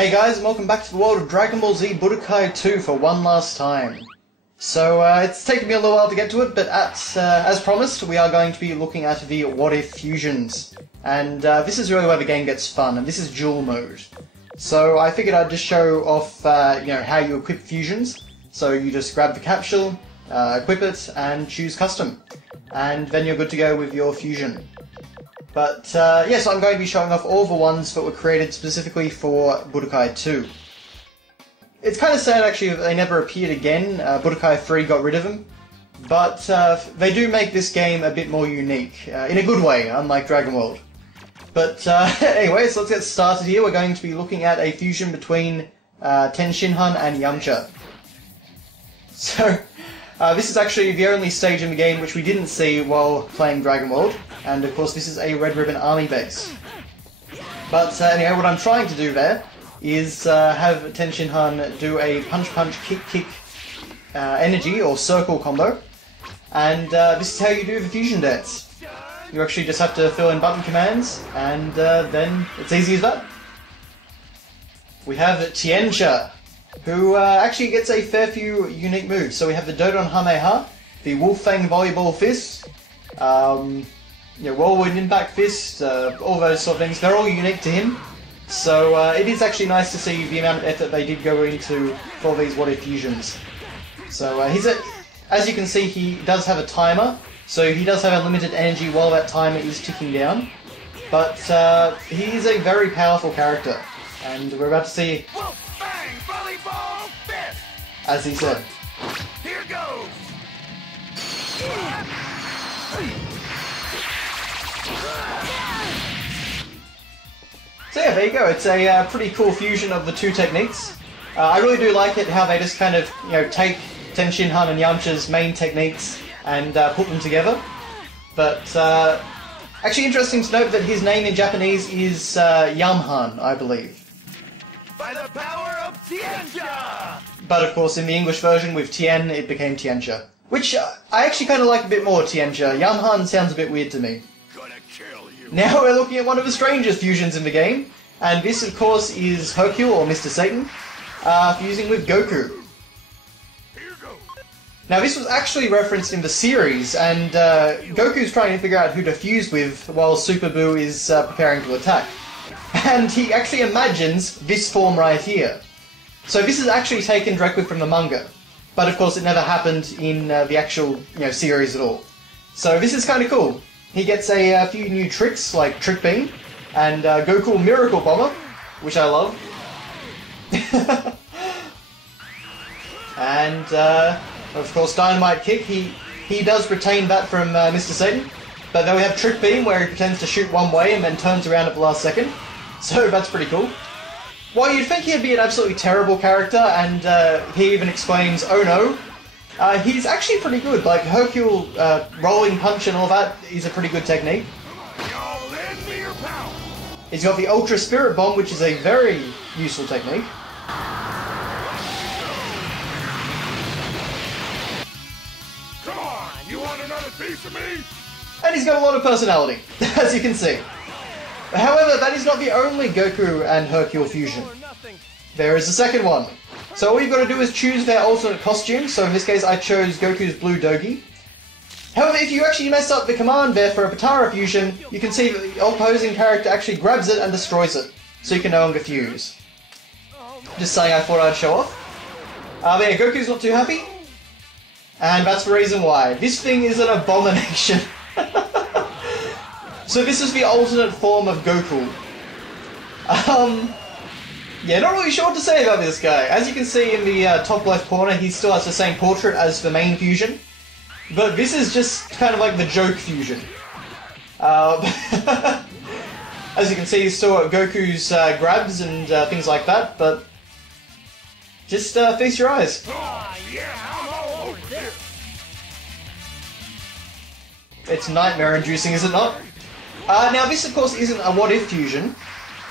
Hey guys, and welcome back to the world of Dragon Ball Z Budokai 2 for one last time. So, it's taken me a little while to get to it, but as promised, we are going to be looking at the What If fusions. And this is really where the game gets fun, and this is dual mode. So I figured I'd just show off, how you equip fusions. So you just grab the capsule, equip it, and choose custom. And then you're good to go with your fusion. But yes, I'm going to be showing off all the ones that were created specifically for Budokai 2. It's kind of sad actually that they never appeared again. Budokai 3 got rid of them. But they do make this game a bit more unique, in a good way, unlike Dragon World. But anyway, so let's get started here. We're going to be looking at a fusion between Ten Shinhan and Yamcha. So, this is actually the only stage in the game which we didn't see while playing Dragon World. And of course this is a Red Ribbon Army base. But anyway, what I'm trying to do there is have Ten Shinhan do a punch-punch-kick-kick energy or circle combo. And this is how you do the fusion dance. You actually just have to fill in button commands, and then it's easy as that. We have Tiancha, who actually gets a fair few unique moves. So we have the Dodon Hameha, the Wolf Fang Volleyball Fist, Whirlwind Impact Fist, all those sort of things. They're all unique to him. So it is actually nice to see the amount of effort they did go into for these What If fusions. So as you can see, he does have a timer. So he does have a limited energy while that timer is ticking down. But he is a very powerful character. And we're about to see... Wolf Fang Volleyball Fist! As he said. Here goes! So yeah, there you go. It's a pretty cool fusion of the two techniques. I really do like it how they just kind of, take Ten Shinhan and Yamcha's main techniques and put them together. But actually interesting to note that his name in Japanese is Yamhan, I believe. By the power of Tiancha! But of course in the English version with Tien, it became Tiancha. Which I actually kind of like a bit more, Tiancha. Yamhan sounds a bit weird to me. Gonna kill you. Now we're looking at one of the strangest fusions in the game. And this of course is Hercule, or Mr. Satan, fusing with Goku. Now this was actually referenced in the series, and Goku's trying to figure out who to fuse with while Super Buu is preparing to attack. And he actually imagines this form right here. So this is actually taken directly from the manga. But of course it never happened in the actual series at all. So this is kind of cool. He gets a few new tricks, like Trick Beam, and Goku Miracle Bomber, which I love. And of course Dynamite Kick, he does retain that from Mr. Satan. But then we have Trick Beam, where he pretends to shoot one way and then turns around at the last second. So that's pretty cool. While you'd think he'd be an absolutely terrible character, and he even explains, oh no, he's actually pretty good. Like, Hercule rolling punch and all that is a pretty good technique. Y'all lend me your power. He's got the Ultra Spirit Bomb, which is a very useful technique. Come on, you want another piece of me? And he's got a lot of personality, as you can see. However, that is not the only Goku and Hercule fusion. There is a second one. So all you've got to do is choose their alternate costume. So in this case I chose Goku's blue dogi. However, if you actually mess up the command there for a Patara fusion, you can see that the opposing character actually grabs it and destroys it. So you can no longer fuse. Just saying, I thought I'd show off. But yeah, Goku's not too happy. And that's the reason why. This thing is an abomination. So this is the alternate form of Goku. Yeah, not really sure what to say about this guy. As you can see in the top left corner, he still has the same portrait as the main fusion. But this is just kind of like the joke fusion. As you can see, he's still got Goku's grabs and things like that, but just feast your eyes. Oh, yeah, I'm all over this. It's nightmare-inducing, is it not? Now this of course isn't a What If fusion,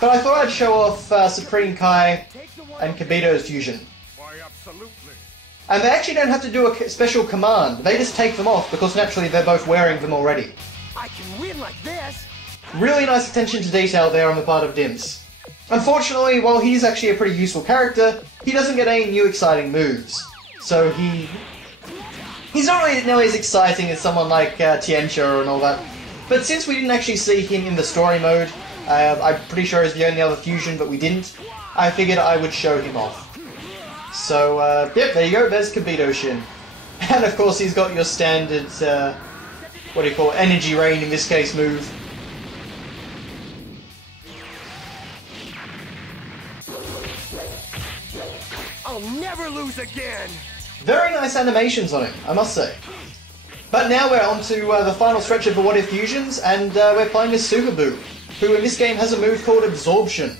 but I thought I'd show off Supreme Kai and Kibito's fusion. Why, absolutely. And they actually don't have to do a special command, they just take them off because naturally they're both wearing them already. I can win like this. Really nice attention to detail there on the part of Dims. Unfortunately, while he's actually a pretty useful character, he doesn't get any new exciting moves. So he's not really nearly as exciting as someone like Tiancha and all that. But since we didn't actually see him in the story mode, I'm pretty sure he's the only other fusion, but we didn't, I figured I would show him off. So, yep, there you go, there's Kabuto Shin. And of course he's got your standard, what do you call it, energy rain in this case move. I'll never lose again! Very nice animations on him, I must say. But now we're on to the final stretch of the What If Fusions, and we're playing as Super Boo, who in this game has a move called Absorption.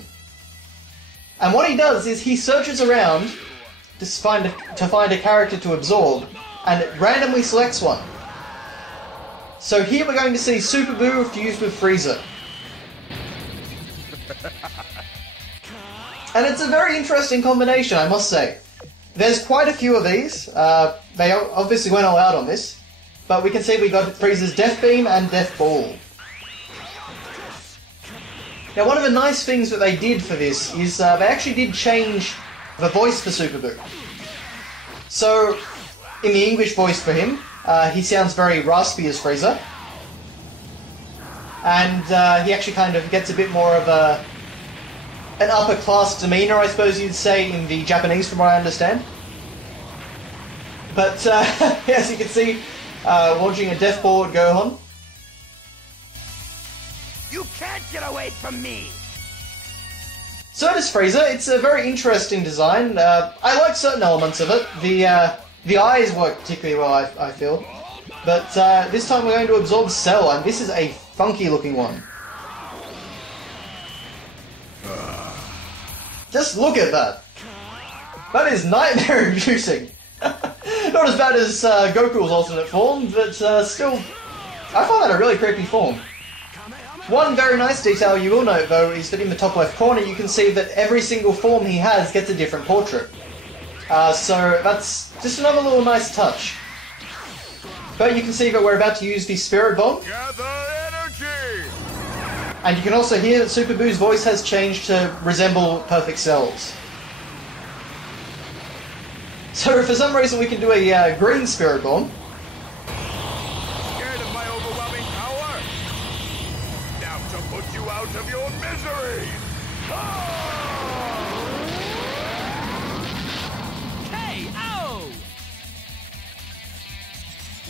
And what he does is he searches around to find a character to absorb, and it randomly selects one. So here we're going to see Super Boo fused with Frieza. And it's a very interesting combination, I must say. There's quite a few of these. They obviously went all out on this. But we can see we got Frieza's Death Beam and Death Ball. Now one of the nice things that they did for this is they actually did change the voice for Super Boo. So, in the English voice for him, he sounds very raspy as Frieza. And he actually kind of gets a bit more of an upper class demeanour, I suppose you'd say, in the Japanese from what I understand. But as you can see, launching a Death Ball at Gohan. You can't get away from me! So does Frieza. It's a very interesting design. I like certain elements of it. The eyes work particularly well, I feel. But this time we're going to absorb Cell, and this is a funky looking one. Just look at that. That is nightmare-inducing. Not as bad as Goku's alternate form, but still, I find that a really creepy form. One very nice detail you will note, though, is that in the top left corner you can see that every single form he has gets a different portrait. So that's just another little nice touch. But you can see that we're about to use the Spirit Bomb. Gather energy! And you can also hear that Super Boo's voice has changed to resemble Perfect Cell's. So for some reason we can do a green Spirit Bomb. Scared of my overwhelming power? Now to put you out of your misery! K.O.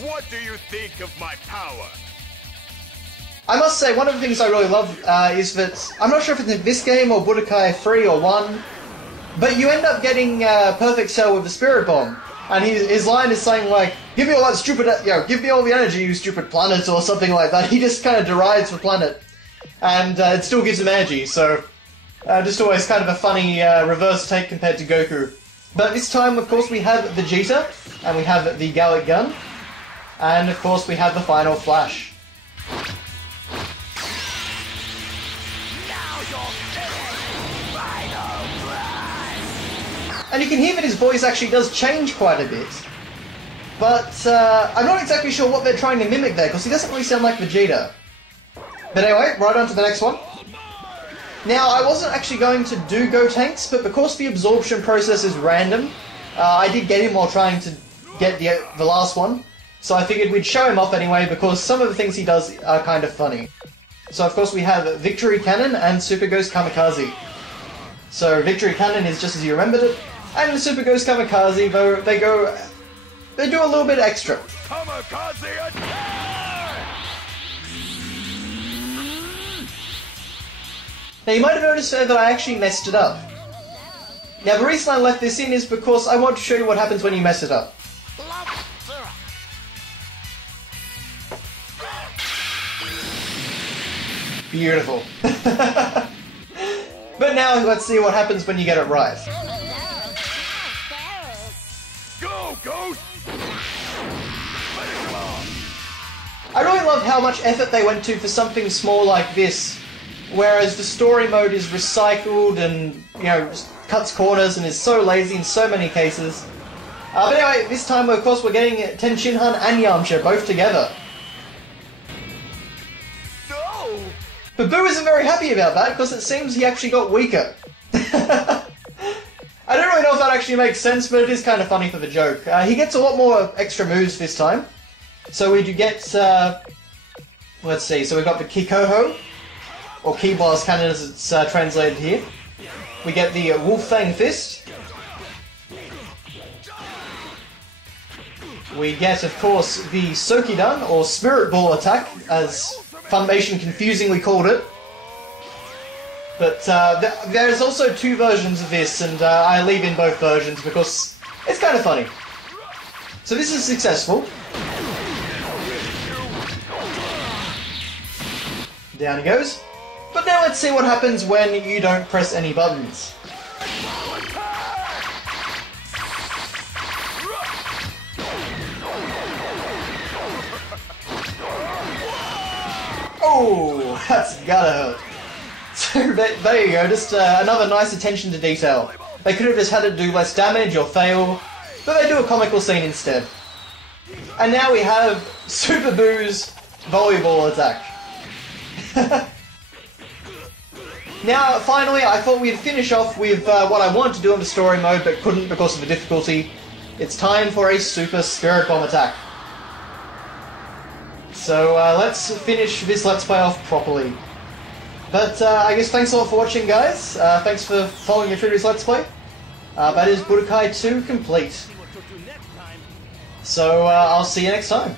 What do you think of my power? I must say, one of the things I really love is that, I'm not sure if it's in this game or Budokai 3 or 1, but you end up getting Perfect Cell with the Spirit Bomb, and his line is saying like, "Give me all that stupid, give me all the energy, you stupid planet," or something like that. He just kind of derides the planet, and it still gives him energy. So, just always kind of a funny reverse take compared to Goku. But this time, of course, we have Vegeta, and we have the Gallic Gun, and of course we have the final Flash. And you can hear that his voice actually does change quite a bit. But I'm not exactly sure what they're trying to mimic there, because he doesn't really sound like Vegeta. But anyway, right on to the next one. Now, I wasn't actually going to do Gotenks, but because the absorption process is random, I did get him while trying to get the last one. So I figured we'd show him off anyway, because some of the things he does are kind of funny. So of course we have Victory Cannon and Super Ghost Kamikaze. So Victory Cannon is just as you remembered it, and the Super Ghost Kamikaze, though, they do a little bit extra. Kamikaze attack! Now you might have noticed there that I actually messed it up. Now the reason I left this in is because I want to show you what happens when you mess it up. Beautiful. But now let's see what happens when you get it right. Go, Ghost! I really love how much effort they went to for something small like this, whereas the story mode is recycled and, you know, cuts corners and is so lazy in so many cases. But anyway, this time of course we're getting Tenshinhan and Yamcha both together. No! But Boo isn't very happy about that, because it seems he actually got weaker. I don't really know if that actually makes sense, but it is kind of funny for the joke. He gets a lot more extra moves this time. So we do get, let's see, so we've got the Kikoho, or Ki Blast Cannon as it's translated here. We get the Wolf Fang Fist. We get, of course, the Sokidan, or Spirit Ball attack, as Funimation confusingly called it. But there's also two versions of this, and I leave in both versions because it's kind of funny. So this is successful. Down he goes. But now let's see what happens when you don't press any buttons. Oh, that's gotta hurt. So there you go, just another nice attention to detail. They could have just had it do less damage or fail, but they do a comical scene instead. And now we have Super Boo's volleyball attack. Now, finally, I thought we'd finish off with what I wanted to do in the story mode, but couldn't because of the difficulty. It's time for a Super Spirit Bomb attack. So let's finish this Let's Play off properly. But I guess thanks a lot for watching, guys. Thanks for following me through this Let's Play. That is Budokai 2 complete. So I'll see you next time.